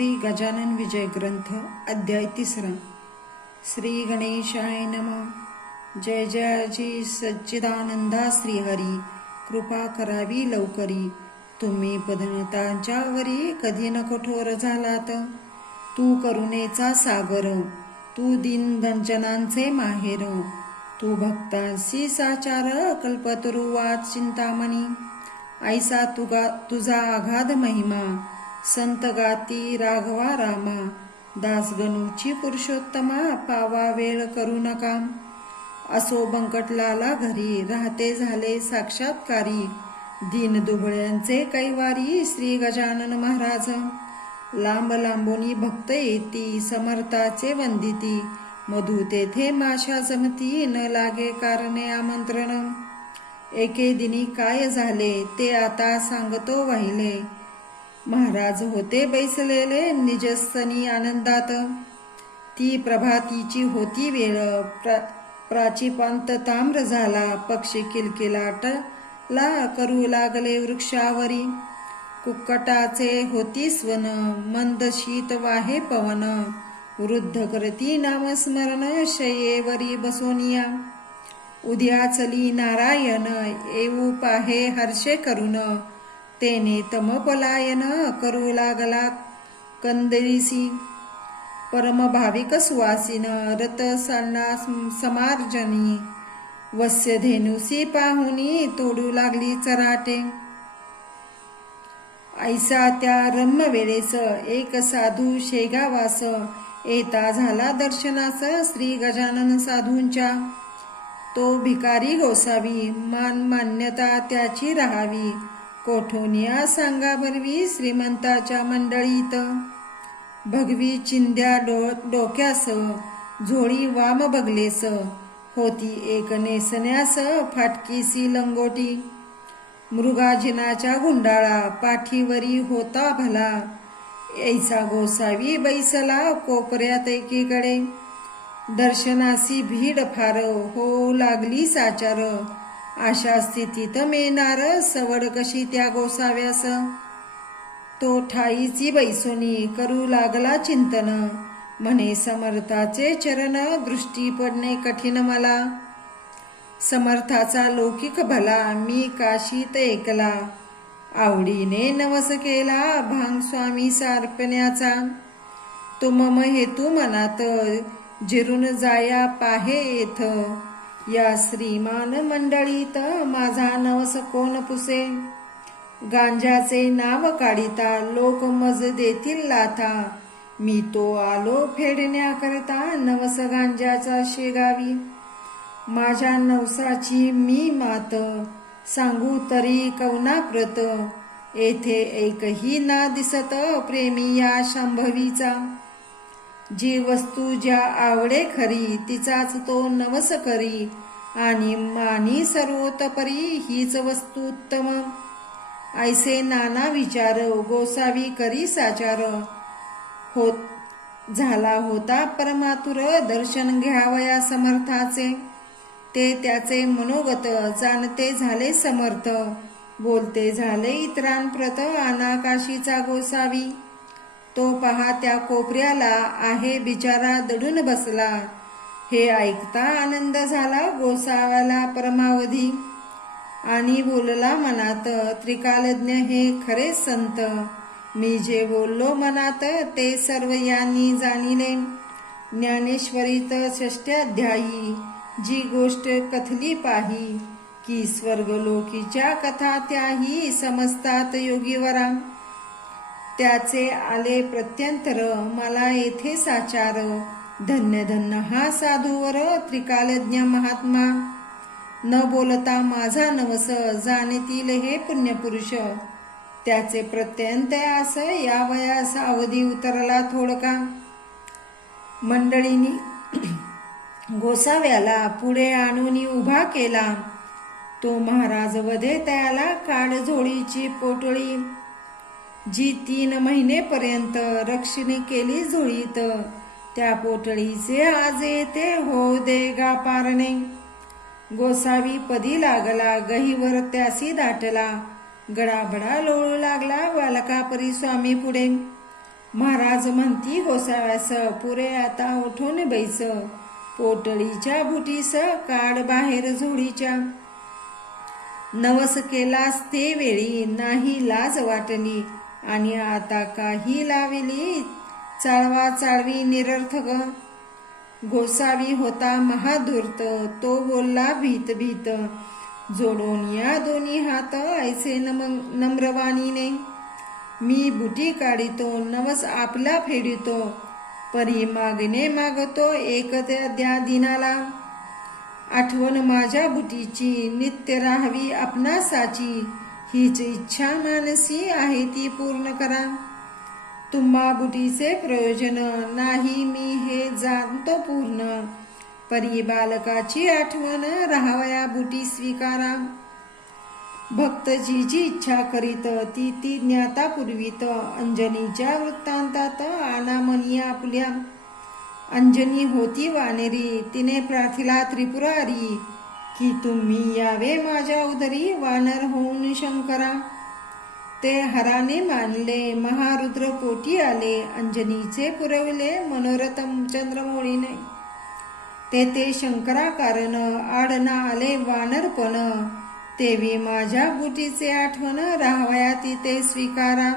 श्री गजानन विजय ग्रंथ अध्याय 3 श्री गणेशाय नमः। जय जयाची सच्चिदानंदा श्रीहरी, कृपा करावी लवकरी। तुम्ही पदनतांच्यावरी कधी न कठोर झालात। तू करुणेचा सागर, तू दीनजनांचे माहेर, तू भक्तांशी साचार, कल्पतरुवात चिंतामणी। ऐसा तुझा आघाद महिमा, संत गाती राघवा रामा। दासगणूची पुरुषोत्तमा, पावा वेळ करू नका। असो बंकटलाला घरी, राहते झाले साक्षात्कारी। दीन दुबळ्यांचे कैवारी, श्री गजानन महाराज। लांब लांबोनी भक्त येती, समर्थाचे वंदिती। मधु तेथे माशा जमती, न लागे कारणे आमंत्रण। एके दिनी काय झाले, ते आता सांगतो वाहिले। महाराज होते बैसलेले निजस्थनी आनंदात। ती प्रभातीची होती वेळ, प्राचीपांत ताम्र झाला। पक्षी किलकिलाटला करू लागले वृक्षावरी। कुक्कटाचे होती स्वन, मंद शीत वाहे पवन। वृद्ध करती नामस्मरण, शय्येवरी बसोनिया। उद्या चली नारायण, येऊ पाहे हर्षे करून। तेने तमपलायन, करू लागला कंदरीसी। परम भाविक सुवासिन, रत सालना समार्जनी। वस्य धेनुसी पाहुनी, तोडू लागली चराटे। ऐसा त्या रम्य वेळेस, एक साधू शेगावास। येता झाला दर्शनास, श्री गजानन साधूंच्या। तो भिकारी गोसावी, मान मान्यता त्याची राहावी। कोठोनिया सांगा भरवी, श्रीमंताच्या मंडळीत। भगवी चिंध्या डोक्यास, झोळी वाम बगलेस। होती एक नेसण्यास, फाटकीसी लंगोटी। मृगाजिनाच्या गुंडाळा, पाठीवरी होता भला। ऐसा गोसावी बैसला, कोपऱ्यात एकीकडे। दर्शनासी भीड फार, होऊ लागली साचार। अशा स्थितीत मेणार, सवड कशी त्या गोसाव्यास। तो ठाईची बैसोनी, करू लागला चिंतन। म्हणे समर्थाचे चरण, दृष्टी पडणे कठीण मला। समर्थाचा लौकिक भला, मी काशीत ऐकला। आवडीने नवस केला, भांग स्वामी सार्पण्याचा। तो मम हेतू मनात, जिरून जाया पाहे येथ। या श्रीमान मंडळीत, माझा नवस कोण पुसे। गांजाचे नाव काढिता, लोक मज देतील लाथा। मी तो आलो फेडण्याकरता, नवस गांजाचा शेगावी। माझ्या नवसाची मी मात, सांगू तरी कवनाप्रत। येथे एकही ना दिसत, प्रेमी या शांभवीचा। जी वस्तू ज्या आवडे खरी, तिचाच तो नवस करी। आणि मानी सर्वोतपरी, हीच वस्तू उत्तम। ऐसे नाना विचार, गोसावी करी साचार। झाला होता परमातुर, दर्शन घ्यावया समर्थाचे। ते त्याचे मनोगत, जाणते झाले समर्थ। बोलते झाले इतरांप्रत, अनाकाशीचा गोसावी। तो पहा त्या कोपऱ्याला, आहे बिचारा दडून बसला। हे ऐकता आनंद झाला गोसाव्याला परमावधी। आणि बोलला मनात, त्रिकालज्ञ हे खरे संत। मी जे बोललो मनात, ते सर्व यांनी जाणिले। ज्ञानेश्वरीत 6 अध्यायी, जी गोष्ट कथली पाही। की स्वर्गलोकीच्या कथा त्याही, समजतात योगीवरा। त्याचे आले प्रत्यंतर, मला येथे साचार। धन्य धन्य हा साधूवर, त्रिकालज्ञ महात्मा। न बोलता माझा नवस, जाणतील हे पुण्यपुरुष। त्याचे प्रत्यंत आस, या वयास अवधी उतरला थोडका। मंडळींनी गोसाव्याला पुढे आणून उभा केला। तो महाराज वधे त्याला, काढ झोळीची पोटळी। जी 3 महिनेपर्यंत रक्षिणी केली झोळीत। त्या पोटळीचे आज येते, होऊ दे गा पारणे। गोसावी पदी लागला, गहीवर त्यासी दाटला। गडाबडा लोळू लागला, बालकापरी स्वामी पुढे। महाराज म्हणती गोसाव्यास, पुरे आता उठून बैस, पोटळीच्या बुटीस काढ बाहेर झोळीच्या. नवस केलास ते वेळी नाही लाज वाटली, आणि आता काही लाविली चाळवा चाळवी निरर्थक. गोसावी होता महाधूर्त, तो बोलला भीत भीत, जोडून या दोन्ही हात ऐसे नम्रवाणीने. मी बुटी काढितो, नवस आपला फेडितो, परी मागणे मागतो एक द्या दिनाला. आठवण माझ्या बुटीची नित्य राहावी आपणासाची, हीच इच्छा मानसी आहे ती पूर्ण करा. तुम्हा बुटीचे प्रयोजन नाही मी हे जाणतो पूर्ण, परी बालकाची आठवण राहावया बुटी स्वीकारा. भक्त जी जी इच्छा करीत ती ती ज्ञाता पुरवीत, अंजनीच्या वृत्तांतात आनामनी आपल्या. अंजनी होती वानेरी, तिने प्रार्थिला त्रिपुरारी, की तुम्ही यावे माझ्या उदरी वानर होऊन शंकरा. ते हराने मानले, महारुद्र पोटी आले, अंजनीचे पुरविले मनोरथ चंद्रमौळीने. ते शंकरा कारण आडना आले वानरपण, तेवी माझ्या बुटीचे आठवण राहावया तिथे स्वीकारा.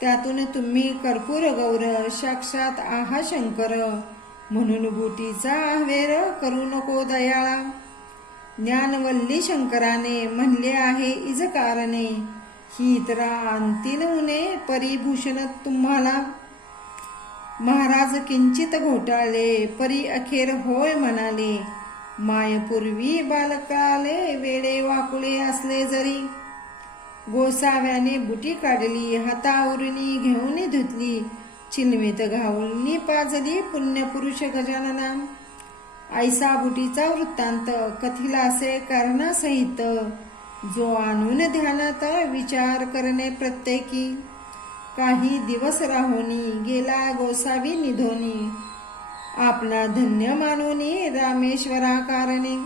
त्यातून तुम्ही कर्पूर गौर साक्षात आहा शंकर, म्हणून बुटीचा आवेर करू नको दयाळा. ज्ञानवल्ली शंकराने म्हणले आहे इज कारणे, ही तरा आणतील उणे परिभूषण तुम्हाला. महाराज किंचित घोटाळले, परी अखेर होय म्हणाले, मायपूर्वी बालकाले वेडे वाकुळे असले जरी. गोसाव्याने बुटी काढली, हातावरुनी घेऊन धुतली, चिलमीत घाऊनी पाजली पुण्यपुरुष गजानना. ऐसा बुटीचा वृत्तांत कथिला असे कारणासहित, जो आणून ध्यानात विचार करणे प्रत्येकी. काही दिवस राहोनी गेला गोसावी निधोनी, आपणा धन्य मानोनी रामेश्वरा कारणे.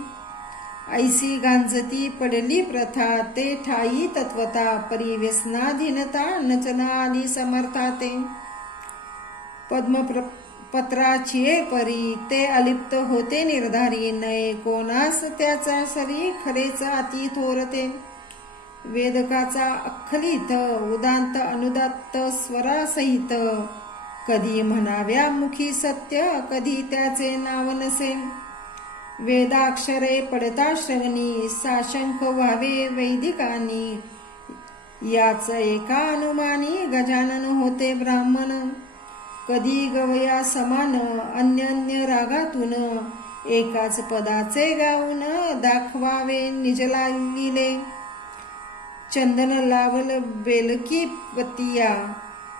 ऐसी गांजती पडली प्रथा, ते ठाई तत्वता, परिव्यसनाधीनता नचना आली समर्थाते. पद्मपत्राची परी ते अलिप्त होते निर्धारी, नये कोणास त्याचा सरी खरेच अति थोरते. वेदकाचा अख्खलित उदांत अनुदात्त स्वरासहित, कधी म्हणाव्या मुखी सत्य कधी त्याचे नाव नसे. वेदाक्षरे पडता श्रवणी, साशंक व्हावे वैदिकांनी, याच एका अनुमानी गजानन होते ब्राह्मण. कधी गवया समान अन्य रागातून, एकाच पदाचे गाऊन दाखवावे निजला लिले. चंदन लावल बेलकी पतिया,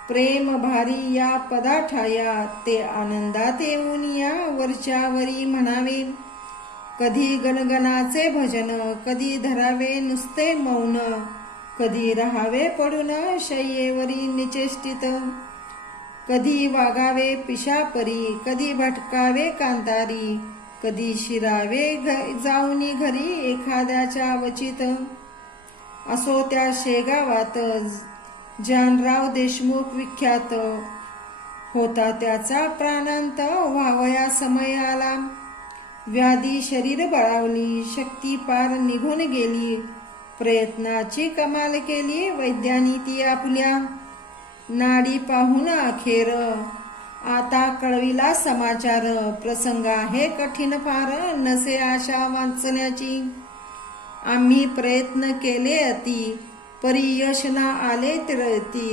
प्रेम भारी या पदाठाया, ते आनंदात येऊन या वरच्यावरी म्हणावे. कधी गणगणाचे भजन, कधी धरावे नुसते मौन, कधी राहावे पडून शय्येवरी निचेष्टित. कधी वागावे पिशापरी, कधी भटकावे कांतारी, कधी शिरावे जाऊनी घरी एखाद्याच्या वचित. असो त्या शेगावात जानराव देशमुख विख्यात, होता त्याचा प्राणांत व्हावया समय आला. व्याधी शरीर बळावली, शक्ती पार निघून गेली, प्रयत्नाची कमाल केली वैद्यानी ती आपल्या. नाडी पाहून अखेर आता कळविला समाचार, प्रसंग आहे कठीण फार नसे आशा वाचण्याची. आम्ही प्रयत्न केले अति, परी यश ना आले तिरती.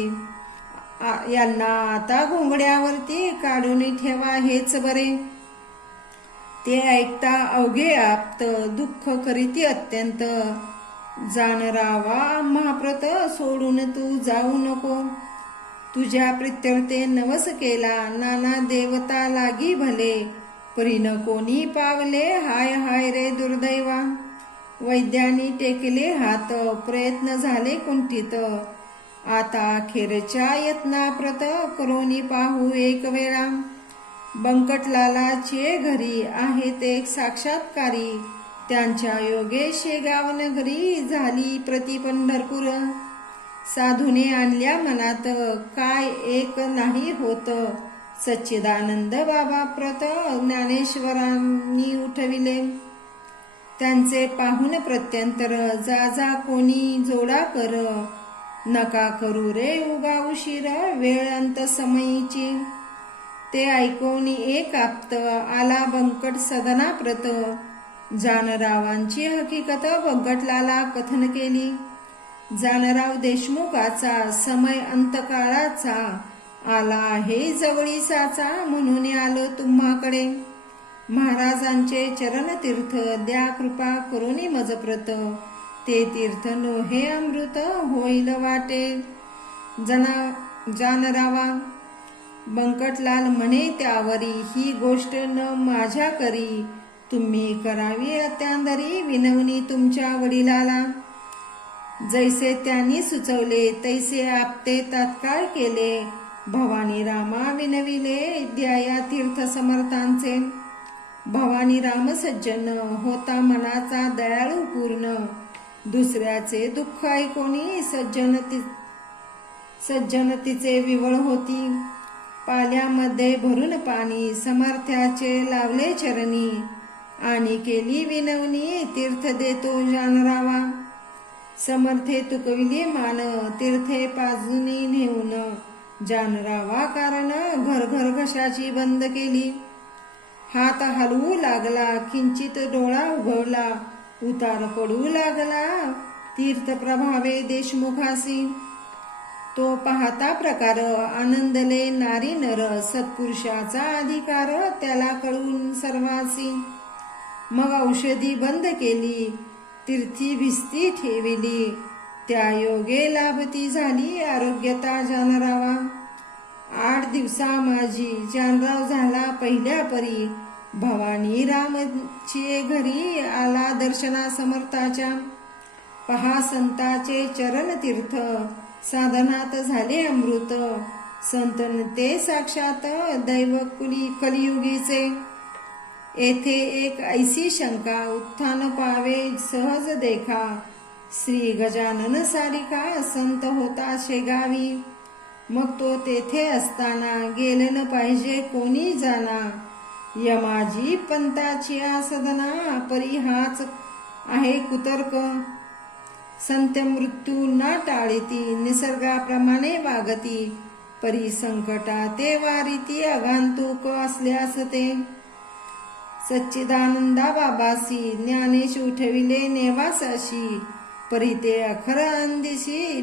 यांना आता घोंगड्यावरती काढून ठेवा हेच बरे. ते ऐकता अवघे आप्त, दुःख करीती अत्यंत. जानरावा महाप्रत सोडून तू जाऊ नको, तुझ्या प्रित्यर्थे नवस केला नाना देवता लागी भले. परी न कोणी पावले हाय हाय रे दुर्दैवा. वैद्यानी टेकले हात, प्रयत्न झाले कुंठित. आता अखेरच्या यत्नाप्रत करोनी पाहू एक वेळा. बंकटलालाचे घरी आहेत एक साक्षात्कारी, त्यांच्या योगे शेगाव नगरी झाली प्रति पंढरपूर. साधूने आणल्या मनात काय एक नाही होत. सच्चिदानंद बाबा प्रत ज्ञानेश्वरांनी उठविले. त्यांचे पाहून प्रत्यंतर जा जा कोणी जोडा कर. नका करू रे उगा उशीर वेळ अंत समयीची. ते ऐकून एक आप्त आला बंकट सदना प्रत. जानरावांची हकीकत बंकटलाला कथन केली. जानराव देशमुखाचा समय अंतकाळाचा आला आहे जवळीसाचा म्हणून आलो तुम्हाकडे. महाराजांचे चरणतीर्थ द्या कृपा करुणी मजप्रत. ते तीर्थ नोहे अमृत होईल वाटे. जानरावा बंकटलाल म्हणे त्यावरी ही गोष्ट न माझ्या करी. तुम्ही करावी अत्यांदरी विनवणी तुमच्या वडिलाला. जैसे त्यांनी सुचवले तैसे आपते तात्काळ केले. भवानी रामा विनविले द्याया तीर्थ समर्थांचे. भवानी राम सज्जन होता मनाचा दयाळू पूर्ण. दुसऱ्याचे दुःख ऐकोनी सज्जनतीचे विवळ होती. पाल्यामध्ये भरून पाणी समर्थ्याचे लावले चरणी. आणि केली विनवणी तीर्थ देतो जानरावा. समर्थे तुकविली मान तीर्थे पाजुनी नेऊन. जानरावा कारण घर घर घशाची बंद केली. हात हलवू लागला किंचित डोळा उघडला. उतार पडू लागला तीर्थ प्रभावे देशमुखासी. तो पाहता प्रकार आनंदले नारी नर. सत्पुरुषाचा अधिकार त्याला कळून सर्वासी. मग औषधी बंद केली तीर्थी भिस्ती ठेविली. त्या योगे लाभती झाली आरोग्यता जानरावा. 8 दिवसा माझी जानराव झाला पहिल्या परी. भवानी रामची घरी आला दर्शना समर्थाच्या. पहा संताचे चरण तीर्थ साधनात झाले अमृत. संतन ते साक्षात दैव कलियुगीचे. येथे एक ऐसी शंका उत्थान पावे सहज देखा. श्री गजानन सारिका संत होता शेगावी. मग तो तेथे असताना गेले न पाहिजे कोणी जाना. यमाजी पंताची सदना परी हाच आहे कुतर्क. संत मृत्यू ना टाळीती निसर्गाप्रमाणे वागती. परी संकटा ते वारीती आगंतुक असल्यास ते. सच्चिदानंदा बाबासी ज्ञानेश उठविले नेवासाशी. परी ते अखर अंदिशी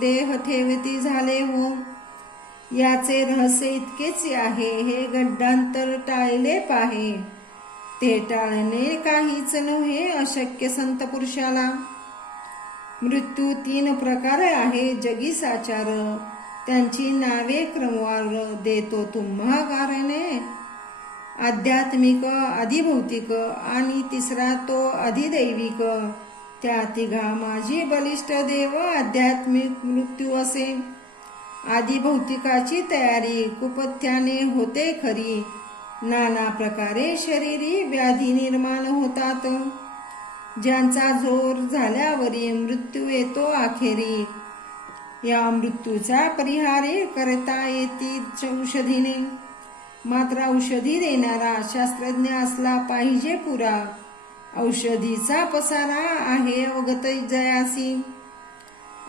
देह ठेवती झाले हो. याचे रहस्य इतकेच आहे हे गड्डांतर टाळले पाहे. ते टाळणे काहीच नव्हे अशक्य संत पुरुषाला. मृत्यू 3 प्रकार आहे जगी साचार. त्यांची नावे क्रमवार देतो तुम्हा कारणे. आध्यात्मिक अधिभौतिक आणि तिसरा तो अधिदैविक. त्या तिघा माझी बलिष्ठ देव आध्यात्मिक मृत्यू असे. आधिभौतिकाची तयारी कुपथ्याने होते खरी. नाना प्रकारे शरीरी व्याधी निर्माण होतात. ज्यांचा जोर झाल्यावरी मृत्यू येतो आखेरी. या मृत्यूचा परिहार करता येती औषधीने. मात्र औषधी देणारा शास्त्रज्ञ असला पाहिजे पुरा. औषधीचा पसारा आहे अवगत जयासी.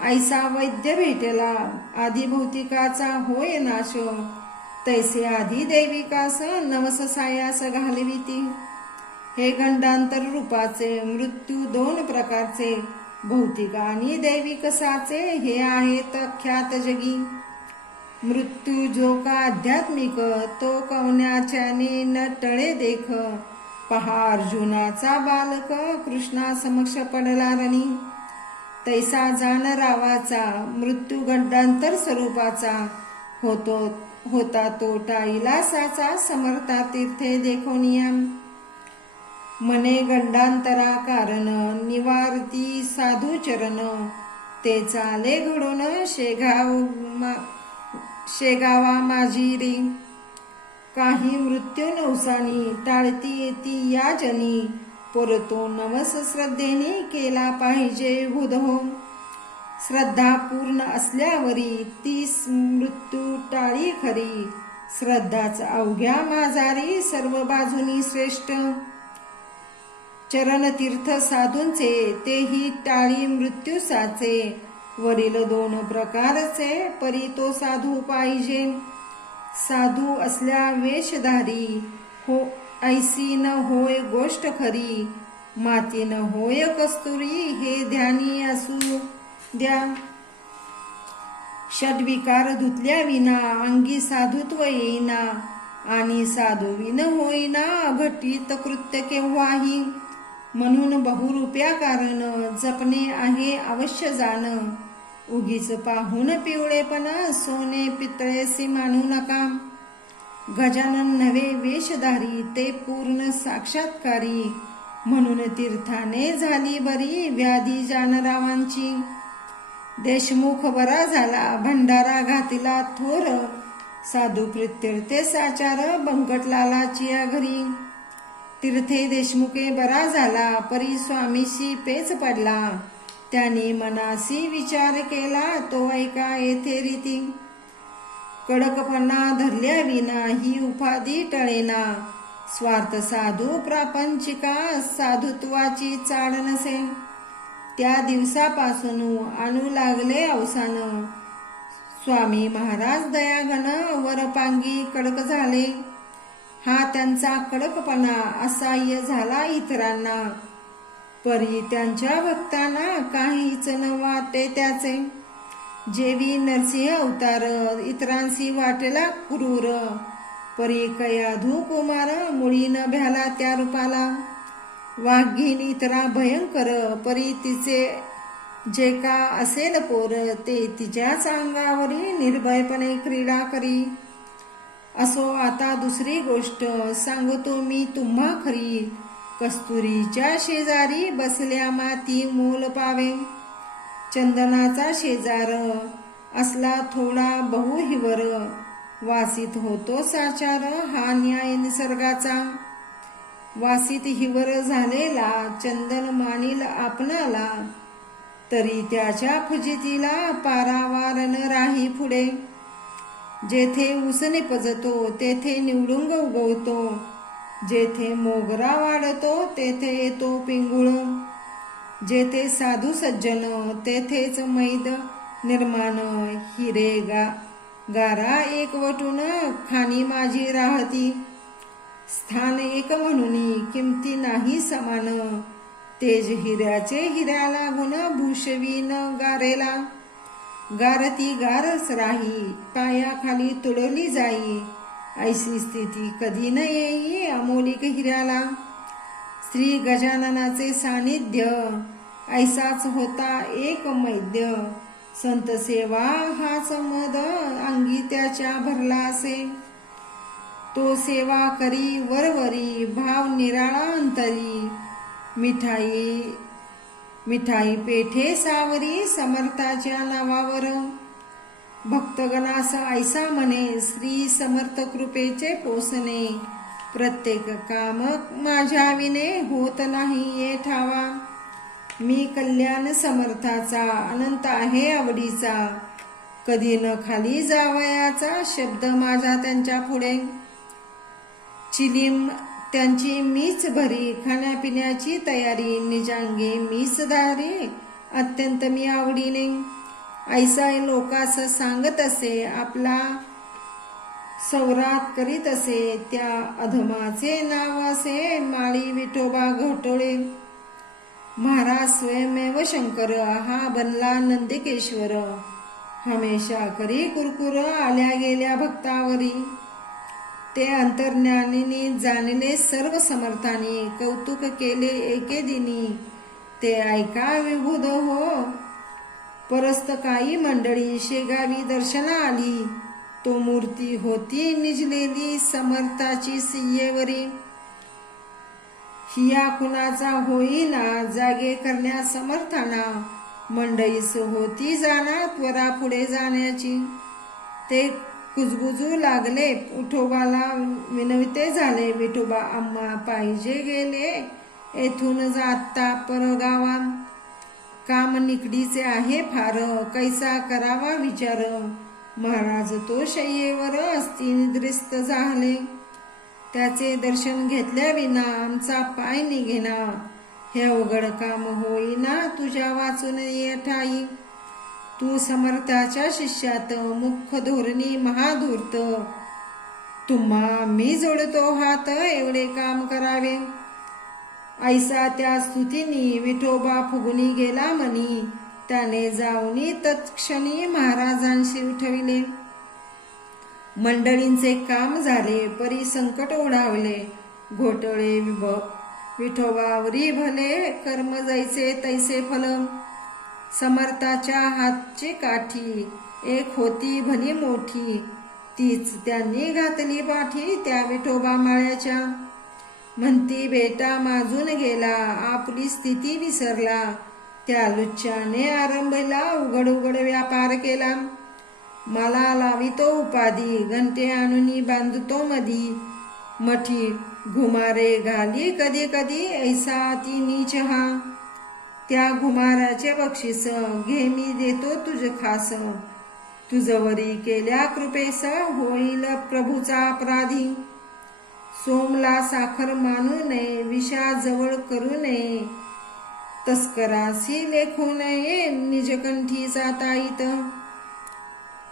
ऐसा वैद्य भेटला आधिभौतिकाचा होय नाश. तैसे अधिदैविकास नवस सायास घालविती. हे गंडांतर रूपाचे मृत्यू 2 प्रकारचे. भौतिक आणि दैविकसाचे हे आहेत ख्यात जगी. मृत्यू जो का आध्यात्मिक तो कवण्याच्याने न टळे देख. पहा अर्जुनाचा बालक कृष्णा समक्ष पडला रणी. तैसा जानरावाचा मृत्यू गंडांतर स्वरूपाचा होता तो टाईलासाचा समर्था तीर्थे देखोनिया. मने गंडांतरा कारण निवारती साधू चरण. ते चाले घडून शेगावा माझी रे. काही मृत्यू नवसानी टाळती येती या जनी. परतो नवस श्रद्धेने केला पाहिजे बुध हो. श्रद्धा पूर्ण असल्यावरी ती मृत्यू टाळी खरी. श्रद्धाच अवघ्या माझारी सर्व बाजूनी श्रेष्ठ. चरणतीर्थ साधूंचे तेही टाळी मृत्यू साचे. वरील दोन प्रकारचे परी तो साधू पाहिजे. साधू असल्या वेशधारी हो ऐसी न होय गोष्ट खरी. माती न होय कस्तुरी हे ध्यानी असू द्या. षड्विकार धुतल्या विना अंगी साधुत्व येईना. आणि साधूविन होईना घटित कृत्य केव्हाही. म्हणून बहुरूप्या कारण जपणे आहे अवश्य जाण. उगीच पाहून पिवळेपणा सोने पितळेसी मानू नका. गजानन नव्हे वेशधारी ते पूर्ण साक्षात्कारी. म्हणून तीर्थाने झाली बरी व्याधी जानरावांची. देशमुख बरा झाला भंडारा घातिला थोर. साधू प्रित्यर्थे साचार बंकटलालाची घरी. तीर्थे देशमुखे बरा झाला परी स्वामीशी पेच पडला. त्याने मनासी विचार केला तो ऐका येथे रीती. कडकपणा धरल्या विना ही उपाधी टळेना. स्वार्थ साधू प्रापंचिका साधुत्वाची चाड नसे. त्या दिवसापासून आणू लागले अवसान. स्वामी महाराज दयाघन वरपांगी कडक झाले. हा त्यांचा कडकपणा असह्य झाला इतरांना. परी त्यांच्या भक्तांना काहीच न वाटे त्याचे. जेवी नरसिंह अवतार इतरांशी वाटेला क्रूर. परी कयाधू कुमार मुळी न भ्याला त्या रूपाला. वाघीन इतरा भयंकर परी तिचे जे का असेल पोर ते तिच्याच अंगावरी निर्भयपणे क्रीडा करी. असो आता दुसरी गोष्ट सांगतो मी तुम्हा खरी. कस्तुरीच्या शेजारी बसल्या माती मोल पावे. चंदनाचा शेजार असला थोडा बहुहिवर. वासित होतो साचार हा न्याय निसर्गाचा. वासित हिवर झालेला चंदन मानील आपणाला. तरी त्याच्या फजितीला पारावार न राही पुढे. जेथे ऊस निपजतो तेथे निवडुंग उगवतो. जेथे मोगरा वाढतो तेथे येतो पिंगुळ. जेथे साधू सज्जन तेथेच मैद निर्माण. हिरे गारा एकवटून खानी माझी राहती. स्थान एक म्हणून किमती नाही समान. तेज हिऱ्याचे हिऱ्या लागून भूषवीन गारेला. गारती गारच राही पायाखाली तुडवली जाई. ऐसी स्थिती कधी न येई अमोलिक हिऱ्याला. श्री गजाननाचे सानिध्य ऐसाच होता एक मैद्य. संत सेवा हाच मद अंगी त्याच्या भरला असे. तो सेवा करी वरवरी भाव निराळा अंतरी. मिठाई पेठे सावरी समर्थाच्या नावावर. भक्तगणास ऐसा म्हणे श्री समर्थ कृपेचे पोसणे. प्रत्येक काम माझ्या विने होत नाही ये ठावा. मी कल्याण समर्थाचा अनंत आहे आवडीचा. कधी न खाली जावयाचा शब्द माझा त्यांच्या पुढे. चिलीम त्यांची मीच भरी खाण्यापिण्याची तयारी. निजांगी मीच धारी अत्यंत मी आवडीने. ऐसा लोकास सांगत असे आपला सौरात करीत असे. त्या अधमाचे नाव असे माळी विठोबा घोटोळे. महाराज स्वयमेव शंकर हा बनला नंदिकेश्वर. हमेशा करी कुरकुर आल्या गेल्या भक्तावरी. ते अंतर्ज्ञानीने जाणले सर्व समर्थानी. कौतुक केले एके दिनी ते ऐका विभुद हो. परस्त काही मंडळी शेगावी दर्शना आली. तो मूर्ती होती निजलेली समर्थाची सियेवरी. हिया कुणाचा होईना जागे करण्या समर्थाना. मंडईस होती जाणा त्वरा पुढे जाण्याची. ते कुजबुजू लागले विठोबाला विनविते झाले. विठोबा आम्हा पाहिजे गेले येथून जाता परगावा. काम निकडीचे आहे फार, कैसा करावा विचार. महाराज तो शय्येवर असती निद्रिस्त झाले. त्याचे दर्शन घेतल्याविना आमचा पाय निघेना. हे अवघड काम होईना तुझ्या वाचून ये ठाई. तू समर्थाच्या शिष्यात मुख्य धोरणी महाधूर्त. तुम्हा मी जोडतो हात एवढे काम करावे. ऐसा त्या स्तुतीनी विठोबा फुगुनी गेला मनी. त्याने जाऊनी तत्क्षणी महाराजांशी उठविले. मंडळींचे काम झाले परी संकट ओढावले. घोटळे विठोबावरी भले कर्म जैसे तैसे फल. समर्थाच्या हातची काठी एक होती भली मोठी. तीच त्यांनी घातली पाठी त्या विठोबा माळ्याच्या. म्हणती बेटा माजून गेला आपली स्थिती विसरला. त्या लुच्च्याने आरंभला उघड उघड व्यापार केला. मला लावितो उपाधी घंटे आणून बांधतो मधी. मठी घुमारे घाली कधी कधी ऐसा ती नीच हा. त्या घुमाराचे बक्षीस घे मी देतो तुझ खास. तुझवरी केल्या कृपेस होईल प्रभूचा अपराधी. सोमला साखर मानू नये विषा जवळ करू नये. तस्करासी लेखू नये निजकंठी जाताईत.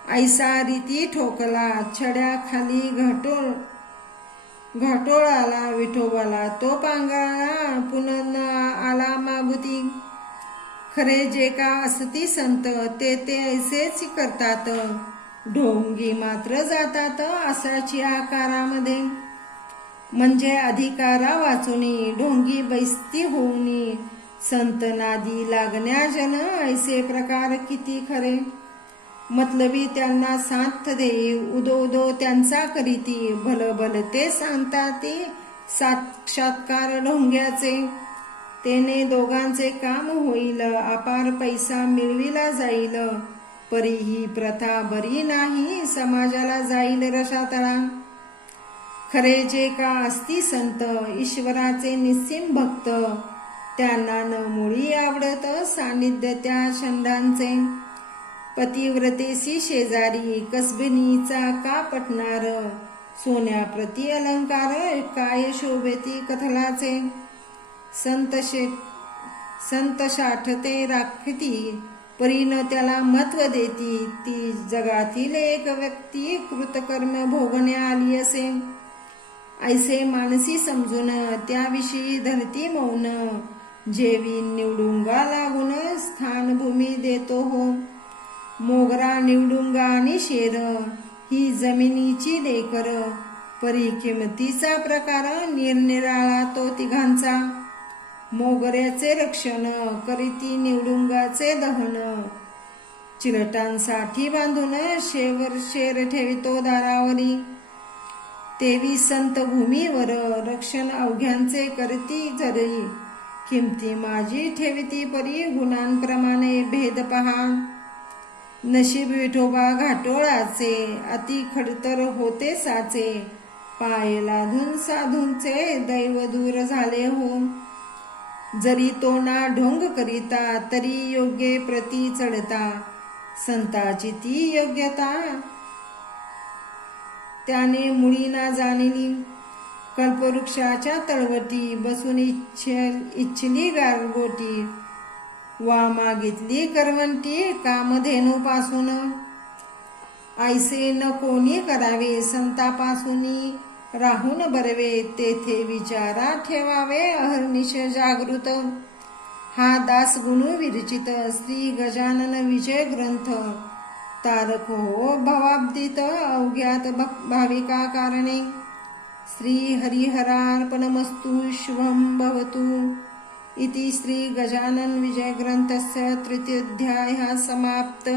ऐसा रीती ठोकला छड्याखाली घाटोळाला विठोबाला. तो पांगळा पुन्हा आला मागुती. खरे जे का असती संत ते ऐसेच करतात. ढोंगी मात्र जातात असाची आकारामध्ये. म्हणजे अधिकारा वाचुनी ढोंगी बैसती होऊनी. संत नादी लागण्या जन ऐसे प्रकार किती खरे. मतलबी त्यांना साथ देई उदो उदो त्यांचा करीती. भल भल ते सांगताती साक्षात्कार ढोंग्याचे. तेने दोघांचे काम होईल अपार पैसा मिळविला जाईल. परी ही प्रथा बरी नाही समाजाला जाईल रसातळा. खरे जे का असती संत ईश्वराचे निस्सीम भक्त. त्यांना न मुळी आवडत सानिध्य त्या षंडांचे. पतिव्रतेसी शेजारी कसबिनीचा का पटणार. सोन्याप्रती अलंकार काय शोभेती कथलाचे. संत साठते राखती परीन त्याला महत्व देती. ती जगातील एक व्यक्ती कृतकर्म भोगण्या आली असे. ऐसे मानसी समजून त्याविषयी धरती मौन. जेवी निवडुंगा लागून स्थानभूमी देतो हो. मोगरा निवडुंगा आणि शेर ही जमिनीची लेकर. परी किमतीचा प्रकार निरनिराळा तो तिघांचा. मोगऱ्याचे रक्षण करीती निवडुंगाचे दहन. चिलटांसाठी बांधून शेर ठेवितो दारावरी. तेवी संत भूमीवर रक्षण अवघ्यांचे करती जरी. किमती माझी ठेविती परी गुणांप्रमाणे भेद पहा. नशीब विठोबा घाटोळाचे अति खडतर होते साचे. पाय लाधून साधूंचे दैव दूर झाले हो. जरी तो ना ढोंग करिता तरी योग्य प्रती चढता. संताची ती योग्यता त्याने मुळी ना जाणली. कल्पवृक्षाच्या तळवटी बसून इच्छली गारगोटी. वा मागितली करवंटी कामधेनू पासून. ऐसे न कोणी करावे संतापासूनी राहून बरवे. तेथे विचारा ठेवावे अहर्निश जागृत. हा दास गुणू विरचित श्री गजानन विजय ग्रंथ. तारक हो भवाब्दित अवघ्यात भाविका कारणे. श्री हरिहरार्पणमस्तु. शुभं भवतु. इति श्री गजानन विजय ग्रंथस्य तृतीयोऽध्यायः समाप्त.